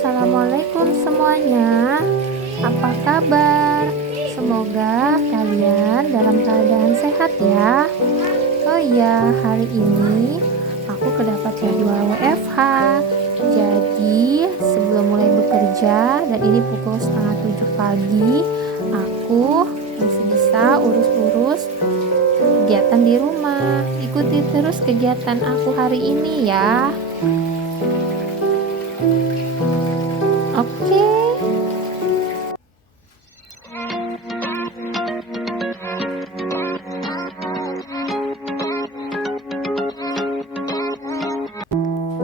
Assalamualaikum semuanya. Apa kabar? Semoga kalian dalam keadaan sehat ya. Oh iya, hari ini aku kedapat jadwal WFH. Jadi sebelum mulai bekerja, dan ini pukul setengah 7 pagi, aku masih bisa urus-urus kegiatan di rumah. Ikuti terus kegiatan aku hari ini ya. Oke.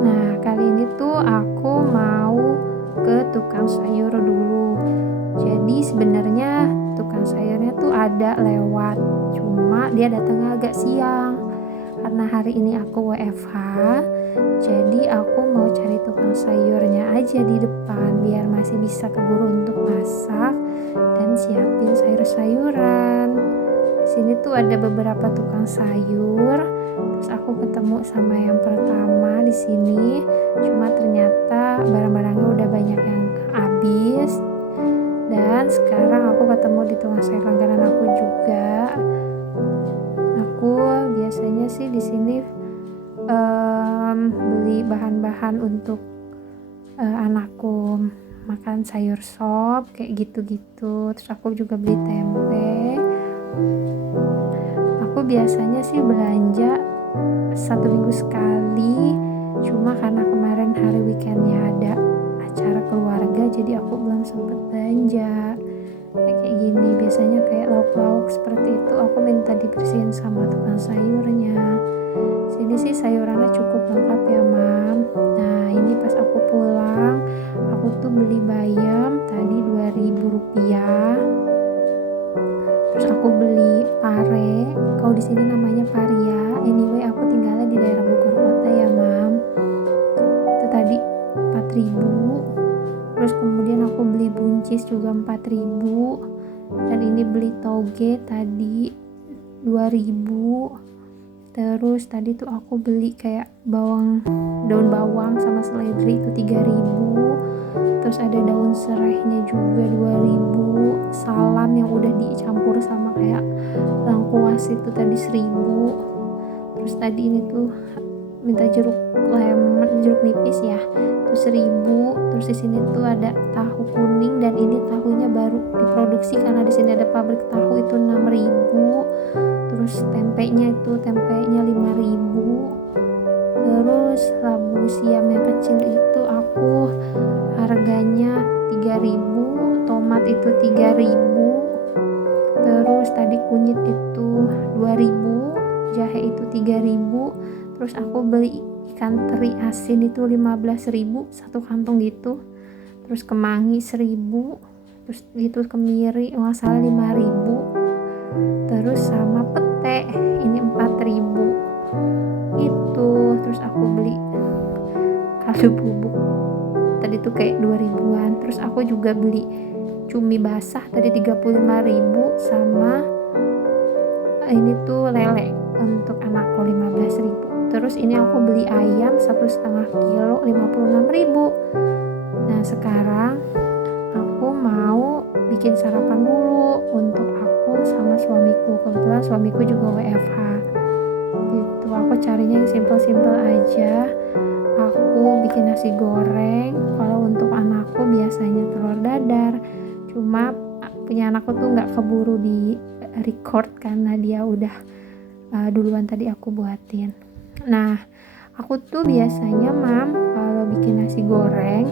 Nah, kali ini tuh aku mau ke tukang sayur dulu. Jadi sebenarnya tukang sayurnya tuh ada lewat, cuma dia datangnya agak siang. Karena hari ini aku WFH, jadi aku mau cari tukang sayurnya aja di depan biar masih bisa keburu untuk masak dan siapin sayur-sayuran. Di sini tuh ada beberapa tukang sayur. Terus aku ketemu sama yang pertama di sini. Cuma ternyata barang-barangnya udah banyak yang habis. Dan sekarang aku ketemu di tukang sayur langganan aku juga. Aku biasanya sih di sini beli bahan-bahan untuk anakku makan sayur sop kayak gitu-gitu. Terus aku juga beli tempe. Aku biasanya sih belanja 1 minggu sekali, cuma karena kemarin hari weekendnya ada acara keluarga, jadi aku belum sempet belanja. Kayak gini biasanya kayak lauk-lauk seperti itu aku minta dibersihin sama tukang sayurnya. Sini sih sayurannya cukup lengkap ya mam. Nah ini pas aku pulang, aku tuh beli bayam tadi 2.000 rupiah. Terus aku beli pare, kalau di sini namanya paria. Anyway, aku tinggalnya di daerah Bogor Kota ya, Mam. Itu tadi 4.000. Terus kemudian aku beli buncis juga 4.000. Dan ini beli toge tadi 2.000. Terus tadi tuh aku beli kayak daun bawang sama seledri itu 3.000. Terus ada daun serehnya juga 2.000, salam yang udah dicampur sama kayak lengkuas itu tadi 1.000. Terus tadi ini tuh minta jeruk nipis ya, itu 1.000. Terus di sini tuh ada tahu kuning, dan ini tahunya baru diproduksi karena di sini ada pabrik tahu, itu 6.000. Terus tempenya 5.000. Terus labu siam yang kecil itu aku harganya 3.000, tomat itu 3.000. Terus tadi kunyit itu 2.000, jahe itu 3.000. Terus aku beli ikan teri asin itu 15.000 satu kantong gitu. Terus kemangi 1.000. Terus gitu kemiri nggak salah 5.000. Terus sama pete ini 4.000 itu. Terus aku beli kaldu bubuk tadi tuh kayak 2.000-an. Terus aku juga beli cumi basah tadi 35.000, sama ini tuh lele untuk anakku 15.000. Terus ini aku beli ayam 1,5 kilo 56.000. Nah sekarang aku mau bikin sarapan dulu untuk aku sama suamiku. Kebetulan suamiku juga WFH gitu. Aku carinya yang simple-simple aja. Aku bikin nasi goreng. Kalau untuk anakku biasanya telur dadar. Cuma punya anakku tuh nggak keburu di record karena dia udah duluan tadi aku buatin. Nah aku tuh biasanya mam kalau bikin nasi goreng,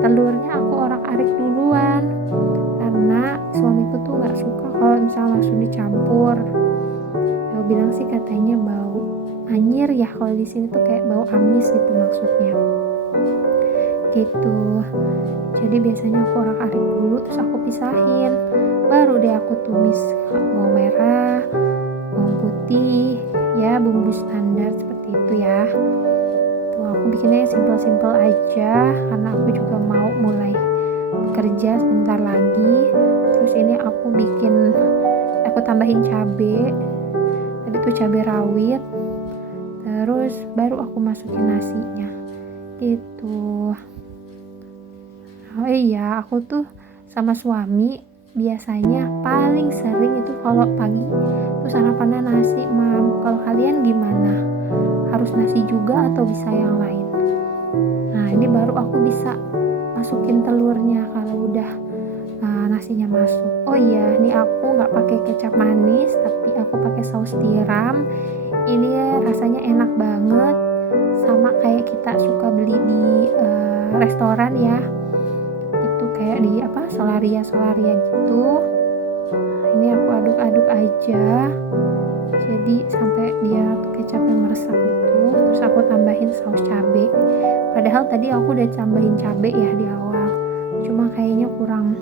telurnya aku orak-arik duluan karena suamiku tuh nggak suka kalau misalnya langsung dicampur. Dia bilang sih katanya bau anyir ya, kalau di sini tuh kayak bau amis gitu maksudnya. Gitu. Jadi biasanya aku orak-arik dulu, terus aku pisahin. Baru deh aku tumis bawang merah, bawang putih, ya bumbu standar seperti itu ya. Tuh aku bikinnya simple-simple aja karena aku juga mau mulai bekerja sebentar lagi. Terus ini aku tambahin cabai. Tadi tuh cabai rawit. Terus baru aku masukin nasinya gitu. Oh iya, aku tuh sama suami biasanya paling sering itu kalau pagi tuh sarapannya nasi, Mam. Kalau kalian gimana? Harus nasi juga atau bisa yang lain? Nah, ini baru aku bisa masukin telurnya kalau udah nasinya masuk. Oh iya, ini aku nggak pakai kecap manis, tapi aku pakai saus tiram. Ini rasanya enak banget, sama kayak kita suka beli di restoran ya. Itu kayak di Solaria gitu. Nah, ini aku aduk-aduk aja. Jadi sampai dia kecapnya meresap gitu. Terus aku tambahin saus cabe. Padahal tadi aku udah tambahin cabe ya di awal. Cuma kayaknya kurang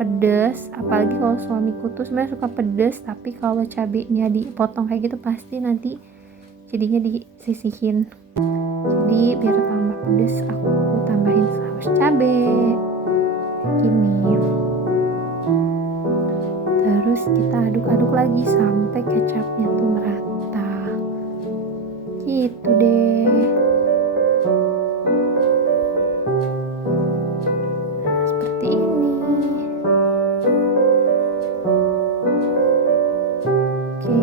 pedes, apalagi kalau suamiku tuh sebenarnya suka pedes, tapi kalau cabenya dipotong kayak gitu pasti nanti jadinya disisihin. Jadi biar tambah pedes aku tambahin saus cabe gini. Terus kita aduk-aduk lagi sampai kecapnya tuh merata. Gitu deh. Nah, seperti ini. Oke.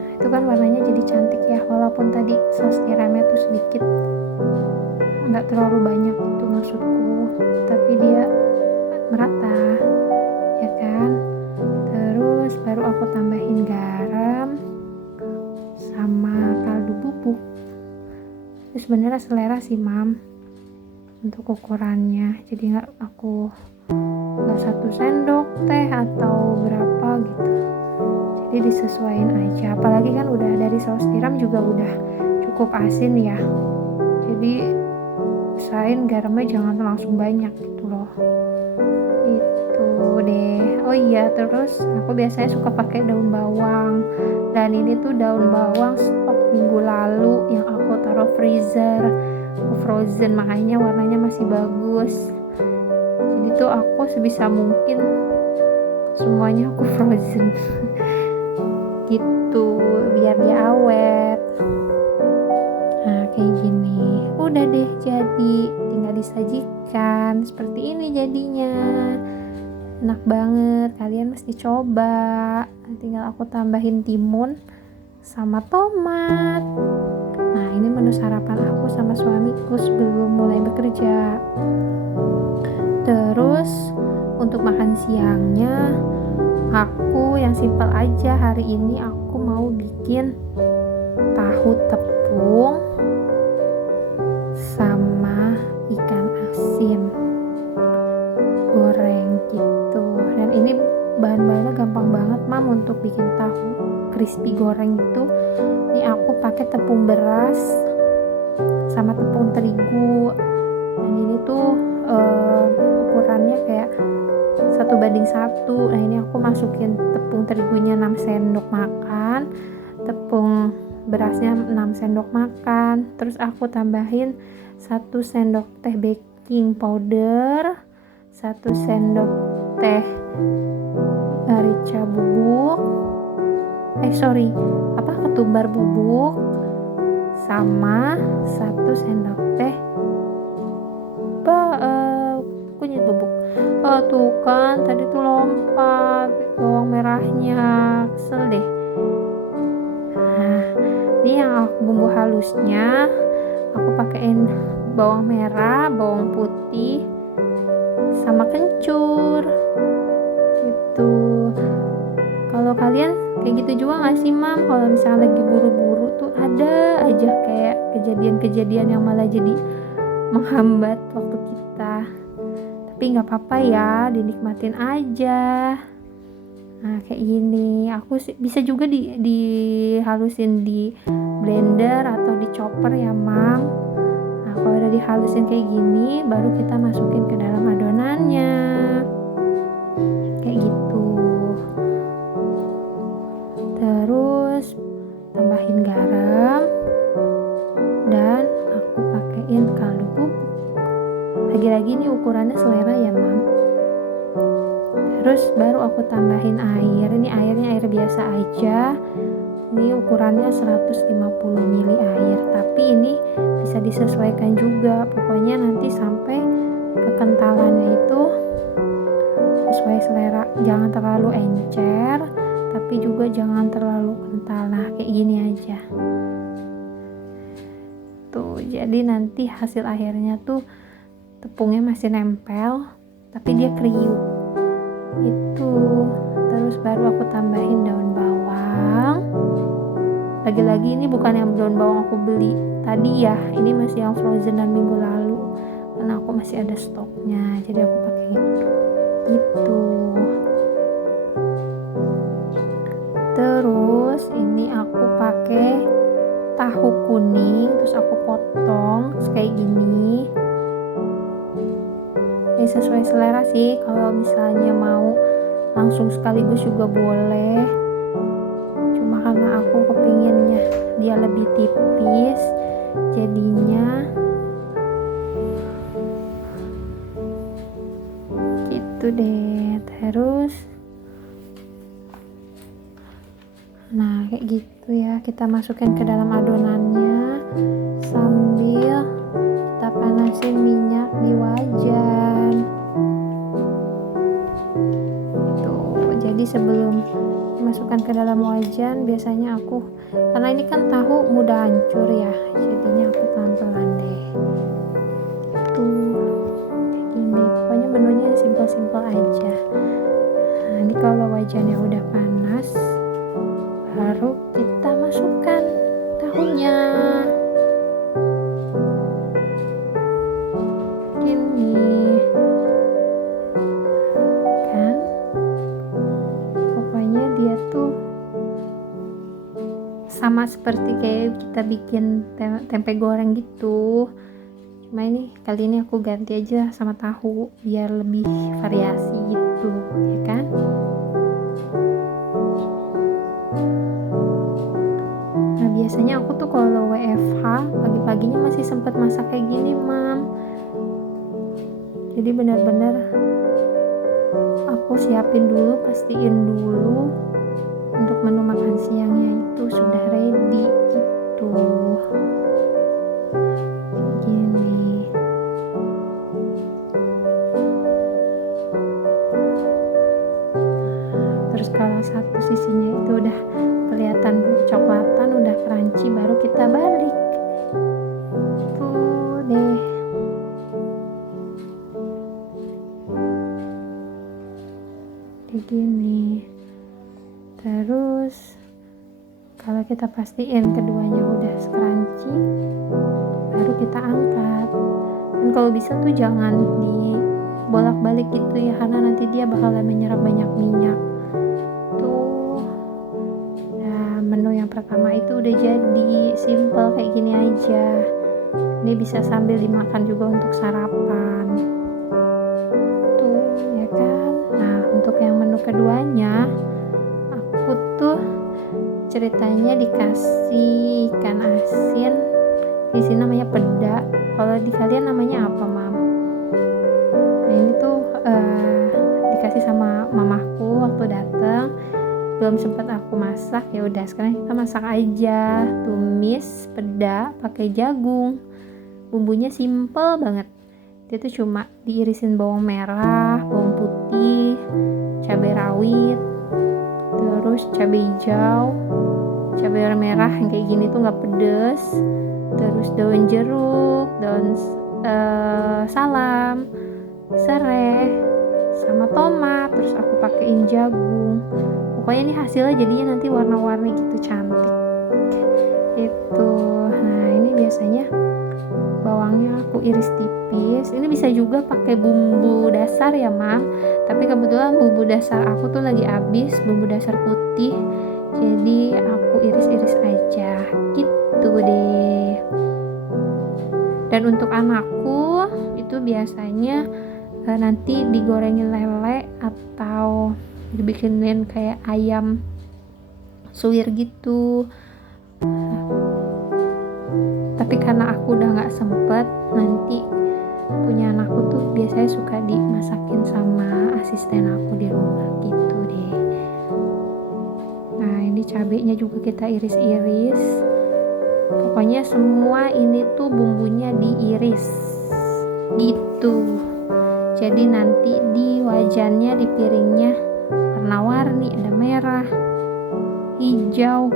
Nah, itu kan warnanya jadi cantik ya, walaupun tadi saus tiramnya tuh sedikit, nggak terlalu banyak itu maksudku, tapi dia merata ya kan. Terus baru aku tambahin garam sama kaldu bubuk. Itu sebenarnya selera sih, Mam, untuk ukurannya. Jadi nggak 1 sendok teh atau berapa gitu. Jadi disesuaikan aja. Apalagi kan udah dari saus tiram juga udah cukup asin ya. Jadi usahain garamnya jangan langsung banyak gitu loh. Itu deh. Oh iya, terus aku biasanya suka pakai daun bawang. Dan ini tuh daun bawang stok minggu lalu yang aku taruh freezer, aku frozen, makanya warnanya masih bagus. Jadi tuh aku sebisa mungkin semuanya aku frozen gitu biar dia awet. Nah, kayak gini udah deh, jadi tinggal disajikan seperti ini jadinya. Enak banget, kalian mesti coba. Tinggal aku tambahin timun sama tomat. Nah, ini menu sarapan aku sama suamiku sebelum mulai bekerja. Terus untuk makan siangnya aku yang simpel aja. Hari ini aku mau bikin tahu tepung sama ikan asin goreng gitu. Dan ini bahan-bahannya gampang banget, Mam, untuk bikin tahu crispy goreng gitu. Ini aku pakai tepung beras sama tepung terigu. Dan ini tuh ukurannya kayak 1:1. Nah, ini aku masukin tepung terigunya 6 sendok makan, tepung berasnya 6 sendok makan. Terus aku tambahin 1 sendok teh baking powder, 1 sendok teh merica bubuk, ketumbar bubuk, sama 1 sendok teh kunyit bubuk. Tuh kan tadi tuh lompat bawang merahnya, kesel deh. Nah, ini yang bumbu halusnya aku pakein bawang merah, bawang putih, sama kencur gitu. Kalau kalian kayak gitu juga gak sih, Mam? Kalau misalnya lagi buru-buru tuh ada aja kayak kejadian-kejadian yang malah jadi menghambat waktu kita. Tapi gak apa-apa ya, dinikmatin aja. Nah, kayak gini. Aku bisa juga dihalusin di blender atau di chopper ya, Mam. Nah, kalau udah dihalusin kayak gini, baru kita masukin ke dalam adonannya. Kayak gitu. Terus tambahin garam, dan aku pakein kaldu bubuk. Lagi-lagi ini ukurannya selera ya, Mam. Terus baru aku tambahin air. Ini airnya air biasa aja. Ini ukurannya 150 ml air, tapi ini bisa disesuaikan juga. Pokoknya nanti sampai kekentalannya itu sesuai selera, jangan terlalu encer tapi juga jangan terlalu kental. Nah kayak gini aja tuh, jadi nanti hasil akhirnya tuh tepungnya masih nempel tapi dia kriuk itu. Terus baru aku tambahin daun bawang. Lagi-lagi ini bukan yang daun bawang aku beli tadi ya, ini masih yang frozenan minggu lalu karena aku masih ada stoknya, jadi aku pakai itu gitu. Terus ini aku pakai tahu kuning, terus aku potong kayak gini. Ini sesuai selera sih, kalau misalnya mau langsung sekaligus juga boleh, cuma karena aku kepinginnya dia lebih tipis jadinya gitu deh. Terus nah kayak gitu ya, kita masukin ke dalam adonannya sambil kita panasin minyak di wajan tuh. Jadi sebelum masukkan ke dalam wajan biasanya aku, karena ini kan tahu mudah hancur ya, jadinya aku pelan-pelan deh tuh ini. Pokoknya menunya simpel-simpel aja. Nah ini kalau wajannya udah panas baru kita masukkan tahunya gini kan. Pokoknya dia tuh sama seperti kayak kita bikin tempe goreng gitu, cuma ini kali ini aku ganti aja sama tahu biar lebih variasi gitu ya kan. Nah biasanya aku tuh kalau WFH pagi-paginya masih sempat masak kayak gini mam, jadi benar-benar aku siapin dulu, pastiin dulu untuk menu makan siangnya itu sudah ready gitu gini. Terus kalau satu sisinya itu udah kelihatan coklatan, udah crunchy, baru kita balik tuh deh. Kayak gini. Terus kalau kita pastiin keduanya udah crunchy baru kita angkat. Dan kalau bisa tuh jangan dibolak-balik gitu ya, karena nanti dia bakalan menyerap banyak minyak tuh. Nah menu yang pertama itu udah jadi, simple kayak gini aja. Ini bisa sambil dimakan juga untuk sarapan tuh ya kan. Nah untuk yang menu keduanya aku tuh ceritanya dikasih ikan asin, di sini namanya peda, kalau di kalian namanya apa mam? Nah ini tuh dikasih sama mamaku waktu datang, belum sempat aku masak, ya udah sekarang kita masak aja. Tumis peda pakai jagung, bumbunya simple banget, dia tuh cuma diirisin bawang merah, bawang putih, cabai rawit, terus cabai hijau, cabai merah yang kayak gini tuh nggak pedes, terus daun jeruk, daun salam, serai, sama tomat, terus aku pakein jagung. Pokoknya ini hasilnya jadinya nanti warna-warni gitu, cantik itu. Nah ini biasanya bawangnya aku iris tipis. Ini bisa juga pakai bumbu dasar ya mam, tapi kebetulan bumbu dasar aku tuh lagi habis, bumbu dasar putih, jadi aku iris-iris aja gitu deh. Dan untuk anakku itu biasanya nanti digorengin lele atau dibikinin kayak ayam suwir gitu. Tapi karena aku udah gak sempet, nanti punya anakku tuh biasanya suka dimasakin sama asisten aku di rumah gitu deh. Nah ini cabenya juga kita iris-iris. Pokoknya semua ini tuh bumbunya diiris gitu. Jadi nanti di wajannya, di piringnya warna-warni, ada merah, hijau,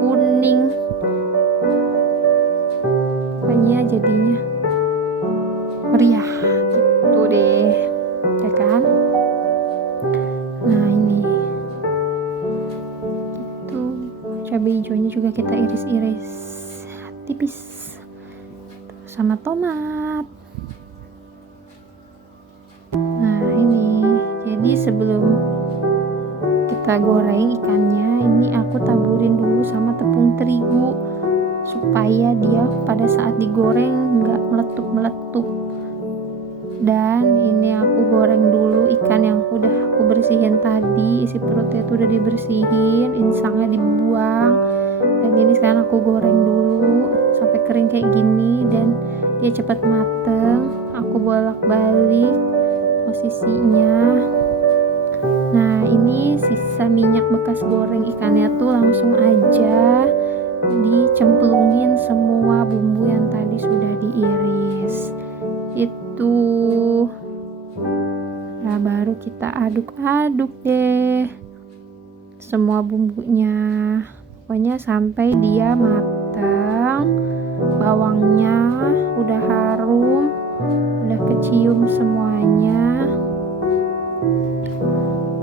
kuning. Pokoknya jadinya meriah gitu deh, ya kan? Nah ini gitu, cabai hijaunya juga kita iris-iris tipis sama tomat. Nah ini jadi sebelum kita goreng ikannya, ini aku taburin dulu sama tepung terigu supaya dia pada saat digoreng nggak meletup-meletup. Dan ini aku goreng dulu ikan yang udah aku bersihin tadi, isi perutnya tuh udah dibersihin, insangnya dibuang. Dan ini sekarang aku goreng dulu sampai kering kayak gini dan dia cepat mateng. Aku bolak-balik posisinya. Nah ini sisa minyak bekas goreng ikannya tuh langsung aja dicemplungin semua bumbu yang tadi sudah diiris itu. Nah baru kita aduk-aduk deh semua bumbunya, pokoknya sampai dia matang, bawangnya udah harum, udah kecium semuanya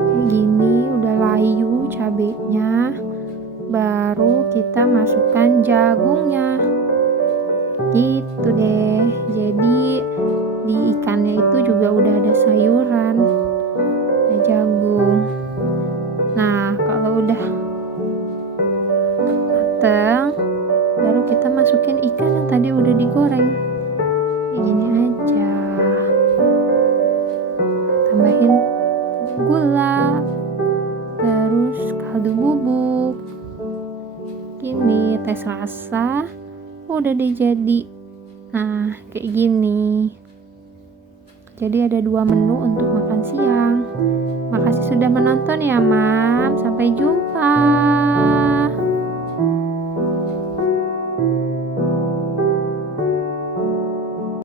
kayak gini, udah layu cabenya. Baru kita masukkan jagungnya gitu deh. Jadi di ikannya itu juga udah ada sayuran, ada jagung. Nah kalau udah mateng, baru kita masukin ikan yang tadi udah digoreng kayak gini aja. Tambahin gula, terus kaldu bubuk, gini tes rasa, udah deh jadi. Nah kayak gini. Jadi ada 2 menu untuk makan siang. Makasih sudah menonton ya Mam, sampai jumpa.